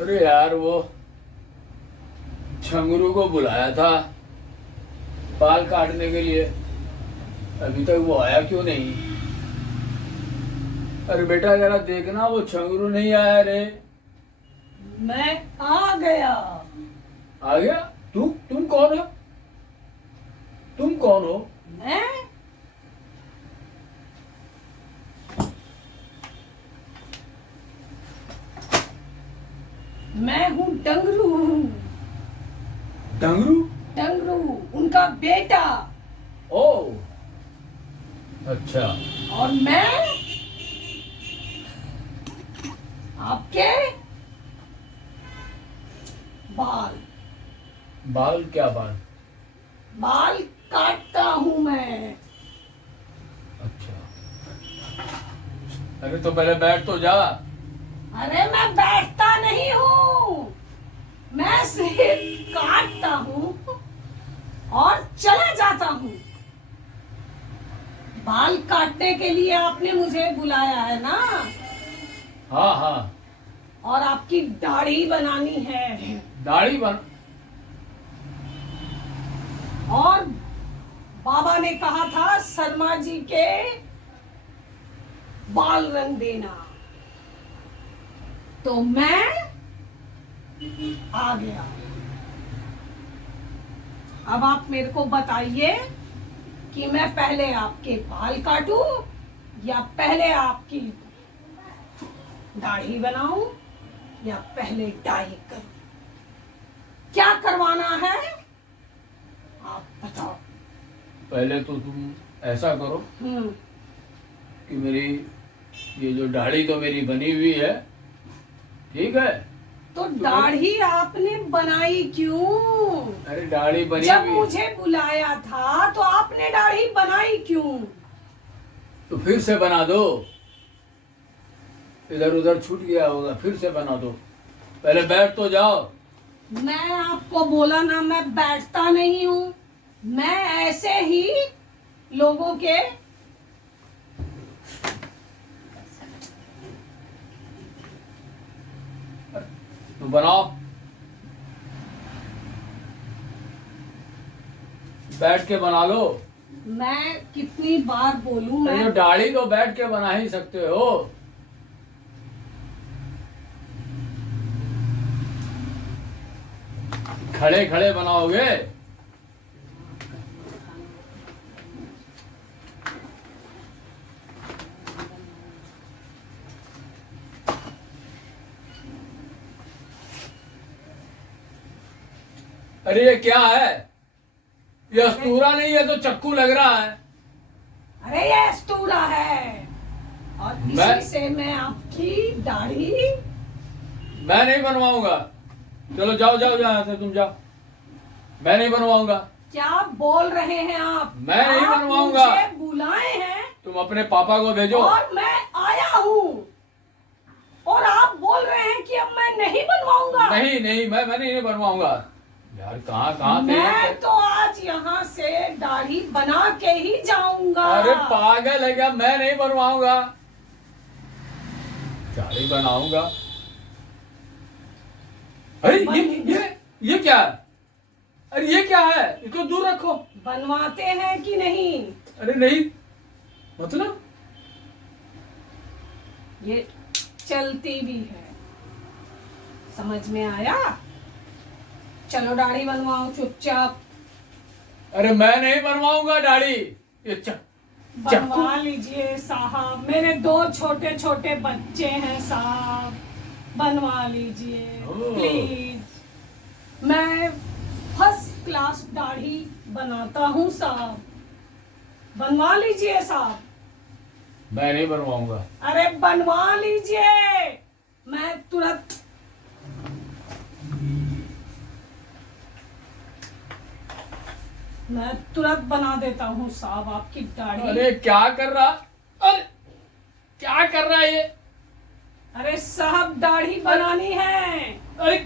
अरे यार वो छंगरू को बुलाया था बाल काटने के लिए। अभी तक वो आया क्यों नहीं? अरे बेटा जरा देखना वो छंगरू नहीं आया रे। मैं आ गया। आ गया? तुम कौन हो? तुम कौन हो? मैं मैं हूँ डंगरू। डंगरू? डंगरू उनका बेटा। ओ अच्छा। और मैं आपके बाल बाल? क्या बाल? बाल काटता हूँ मैं। अच्छा। अरे तो पहले बैठ तो जा। अरे मैं बैठता नहीं हूँ, मैं सिर्फ काटता हूँ और चला जाता हूँ। बाल काटने के लिए आपने मुझे बुलाया है ना? हाँ हाँ। और आपकी दाढ़ी बनानी है। दाढ़ी बन? और बाबा ने कहा था शर्मा जी के बाल रंग देना, तो मैं आ गया। अब आप मेरे को बताइए कि मैं पहले आपके बाल काटूं या पहले आपकी दाढ़ी बनाऊं या पहले डाई करूं? क्या करवाना है आप बताओ। पहले तो तुम ऐसा करो कि मेरी ये जो दाढ़ी तो मेरी बनी हुई है, ठीक है? तो दाढ़ी आपने बनाई क्यों? अरे दाढ़ी बनी जब हुई मुझे बुलाया था तो आपने दाढ़ी बनाई क्यों? तो फिर से बना दो। इधर उधर छूट गया होगा, फिर से बना दो। पहले बैठ तो जाओ। मैं आपको बोला ना, मैं बैठता नहीं हूँ। मैं ऐसे ही लोगों के तो बनाओ, बैठ के बना लो। मैं कितनी बार बोलूं? अरे मैं दाढ़ी तो बैठ के बना ही सकते हो। खड़े खड़े बनाओगे? अरे ये क्या है? ये अस्तूरा नहीं है तो चक्कू लग रहा है। अरे ये अस्तूरा है और मैं इसी से मैं आपकी दाढ़ी मैं नहीं बनवाऊंगा। चलो जाओ जाओ, जहां से तुम जाओ। मैं नहीं बनवाऊंगा। क्या बोल रहे हैं आप? मैं नहीं आप बनवाऊंगा। मुझे बुलाए हैं तुम अपने पापा को भेजो। और मैं आया हूँ और आप बोल रहे हैं कि अब मैं नहीं बनवाऊंगा। नहीं नहीं, मैं नहीं बनवाऊंगा। यार कहाँ कहाँ थे? मैं तो आज यहाँ से दाढ़ी बना के ही जाऊंगा। अरे पागल है क्या? मैं नहीं बनवाऊंगा। दाढ़ी बनाऊंगा। अरे ये क्या है? अरे ये क्या है? इसको दूर रखो। बनवाते हैं कि नहीं? अरे नहीं, मतलब ये चलती भी है, समझ में आया? चलो दाढ़ी बनवाओ चुपचाप। अरे मैं नहीं बनवाऊंगा दाढ़ी। ये बनवा लीजिए साहब, मेरे 2 छोटे छोटे बच्चे हैं साहब, बनवा लीजिए प्लीज। मैं फर्स्ट क्लास दाढ़ी बनाता हूँ साहब, बनवा लीजिए साहब। मैं नहीं बनवाऊंगा। अरे बनवा लीजिए, मैं तुरंत बना देता हूँ साहब आपकी दाढ़ी। अरे क्या कर रहा? अरे क्या कर रहा है ये? अरे साहब दाढ़ी बनानी है। अरे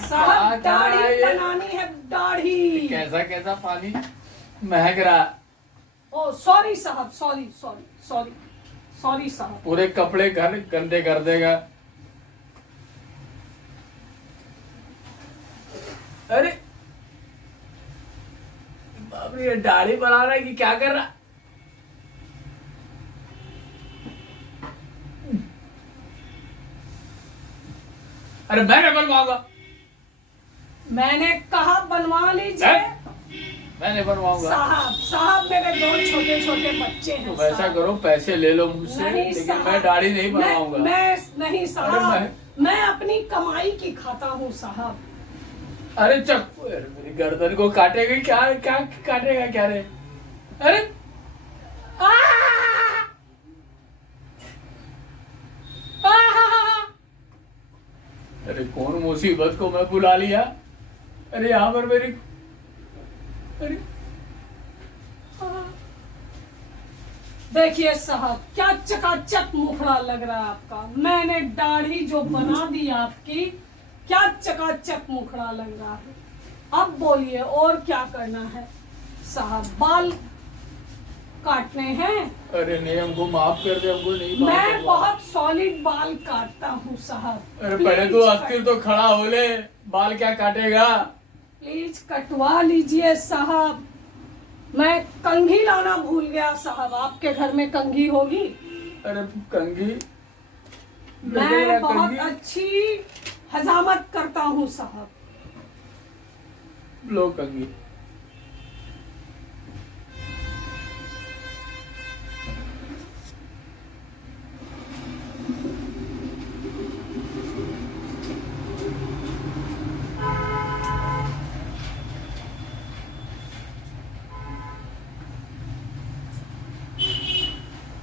साहब क्या कर रहा है दाढ़ी ये? बनानी है, दाढ़ी। कैसा कैसा पानी महक रहा? ओ सॉरी साहब, सॉरी सॉरी सॉरी सॉरी साहब। पूरे कपड़े घर गंदे कर देगा। अरे बाप रे, ये दाढ़ी बना रहा है कि क्या कर रहा? अरे मैं नहीं बनवाऊंगा। मैंने कहा बनवा लीजिए। मैं नहीं बनवाऊंगा। साहब साहब मेरे दो छोटे छोटे बच्चे हैं। तो ऐसा करो, पैसे ले लो मुझसे, नहीं लेकिन साहब, मैं दाढ़ी नहीं बनवाऊंगा। मैं नहीं साहब, अरे मैं अपनी कमाई की खाता हूँ साहब। अरे चक्कू, अरे मेरी गर्दन को काटेगा क्या? क्या काटेगा क्या रे? अरे अरे कौन मुसीबत को मैं बुला लिया? अरे यहाँ पर मेरी, अरे देखिए साहब, क्या चकाचक मुखड़ा लग रहा है आपका। मैंने दाढ़ी जो बना दी आपकी, क्या चकाचक मुखड़ा लग रहा है। अब बोलिए और क्या करना है साहब? बाल काटने हैं? अरे नहीं, हमको माफ कर दे, हमको नहीं माफ मैं करना। बहुत सॉलिड बाल काटता हूँ साहब। अरे पहले तो अस्थिर तो खड़ा हो ले, बाल क्या काटेगा? प्लीज कटवा लीजिए साहब। मैं कंघी लाना भूल गया साहब। आपके घर में कंघी होगी? अरे कंघी, मैं बहुत अच्छी हजामत करता हूँ साहब। लो कंघी।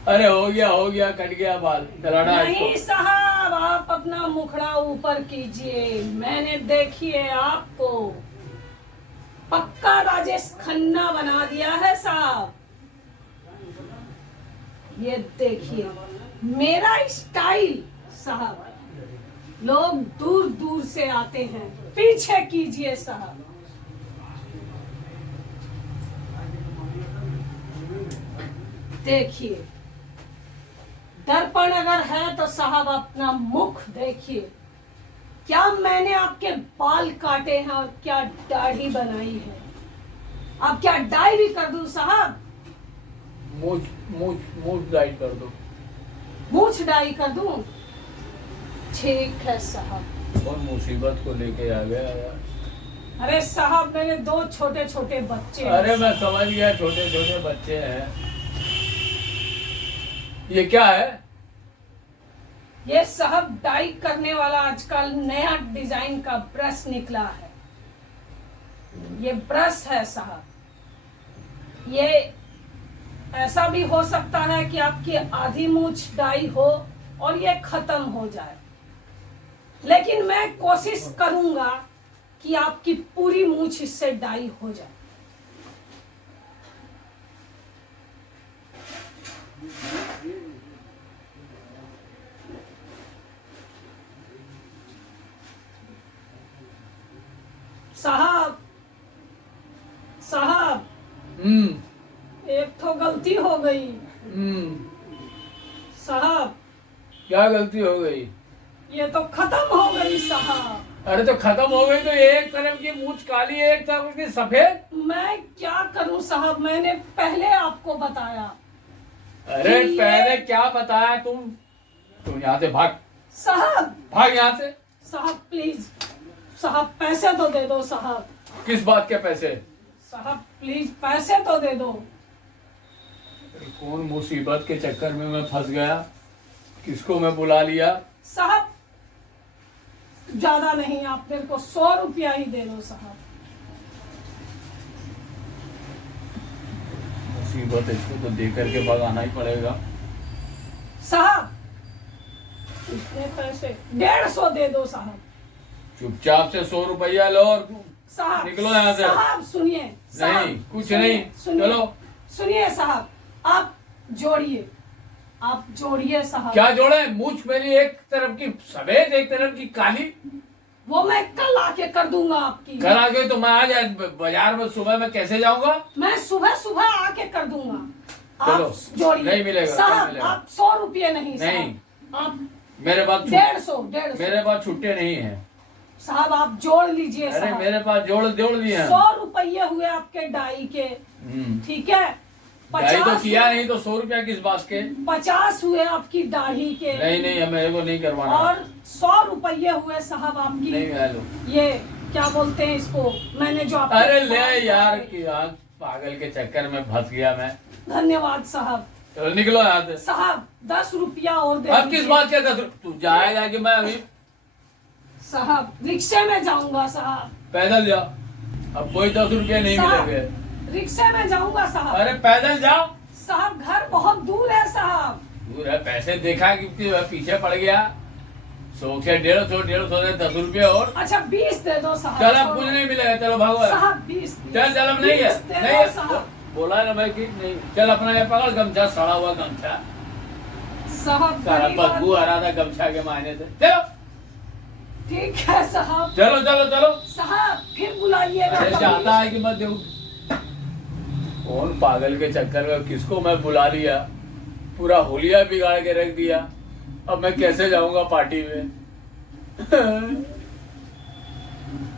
अरे हो गया, कट गया बाल। चलाना है नहीं इसको। साहब, आप अपना मुखड़ा ऊपर कीजिए। मैंने देखिए आपको पक्का राजेश खन्ना बना दिया है साहब। ये देखिए मेरा स्टाइल साहब, लोग दूर दूर से आते हैं। पीछे कीजिए साहब। देखिए, दर्पण अगर है तो साहब अपना मुख देखिए। क्या मैंने आपके बाल काटे हैं और क्या दाढ़ी बनाई है। अब क्या डाई भी कर दूं साहब? मूछ डाइट कर दो। मूछ डाई कर दूं? ठीक है साहब। और मुसीबत को लेके आ गया यार। अरे साहब, मेरे दो छोटे छोटे बच्चे हैं। अरे मैं समझ गया, छोटे छोटे बच्चे हैं। ये क्या है? ये साहब डाई करने वाला आजकल नया डिजाइन का ब्रश निकला है। ये ब्रश है साहब। ये ऐसा भी हो सकता है कि आपकी आधी मूछ डाई हो और ये खत्म हो जाए, लेकिन मैं कोशिश करूंगा कि आपकी पूरी मूछ इससे डाई हो जाए। साहब साहब, एक तो गलती हो गई साहब। क्या गलती हो गई? ये तो खत्म हो गई साहब। अरे तो खत्म हो गई तो एक तरफ की मूछ काली है, एक तरफ की सफेद। मैं क्या करूं साहब? मैंने पहले आपको बताया। अरे कि पहले क्या बताया तुम यहाँ से भाग, साहब भाग यहाँ से। साहब प्लीज साहब, पैसे तो दे दो साहब। किस बात के पैसे? साहब प्लीज पैसे तो दे दो। कौन मुसीबत के चक्कर में मैं फंस गया, किसको मैं बुला लिया? साहब ज्यादा नहीं, आप मेरे को 100 रुपया ही दे दो साहब। मुसीबत है, इसको तो दे करके भगाना ही पड़ेगा। साहब इतने पैसे 150 दे दो साहब। चुपचाप से 100 रुपया लो और साहब निकलो यहाँ से। साहब सुनिए। नहीं, कुछ नहीं, चलो। सुनिए साहब, आप जोड़िए, आप जोड़िए साहब। क्या जोड़े? मूछ मेरी एक तरफ की सफेद, एक तरफ की काली। वो मैं कल आके कर दूंगा आपकी। कल आ गई तो मैं आज बाजार में सुबह में कैसे जाऊंगा? मैं सुबह सुबह आके कर दूंगा। चलो, आप जोड़िए। नहीं मिलेगा, साहब नहीं मिलेगा। आप 100 रुपये नहीं नहीं। साहब, आप मेरे पास 150 मेरे पास छुट्टे नहीं है। साहब आप जोड़ लीजिए अरे साहब। मेरे पास जोड़ दिए हैं। 100 रुपये हुए आपके डाई के, ठीक है। डाई तो 50 किया नहीं तो 100 रुपया किस बात के? 50 हुए आपकी दाढ़ी के। नहीं मेरे को नहीं करवाना। और 100 रुपये हुए साहब आपकी नहीं हेलो, ये क्या बोलते हैं इसको, मैंने जो आपको अरे ले यार कि यार पागल के चक्कर में फंस गया मैं। धन्यवाद साहब। चलो निकलो यहाँ से। साहब 10 रुपया और दे अब किस दीजिए। बात के तू जाएगा कि मैं अभी साहब रिक्शे में जाऊंगा साहब। पैदल जाओ, अब कोई 10 रुपया नहीं साहब, मिलेंगे। रिक्शे में जाऊंगा साहब। अरे पैदल जाओ। साहब घर बहुत दूर है साहब। दूर है, पैसे देखा कि पीछे पड़ गया। 100 से 150 से 10 रुपये और। अच्छा 20 दे दो साहब। चल अब कुछ नहीं मिलेगा, चलो भागो। साहब 20 चल अब नहीं 20 दे है दो साहब। बोला ना भाई कि नहीं। चल अपना ये पकड़ गमछा, सड़ा हुआ गमछा, साहब सारा गरीब बदबू आ आदमी। रहा था गमछा के मायने से। चलो ठीक है साहब। चलो चलो चलो। साहब फिर बुलाइएगा अरे कभी। चाहता है कि मैं दूं। कौन पागल के चक्कर में किसको मैं बुला लिया, पूरा होलिया बिगाड़ के रख दिया। अब मैं कैसे जाऊंगा पार्टी में?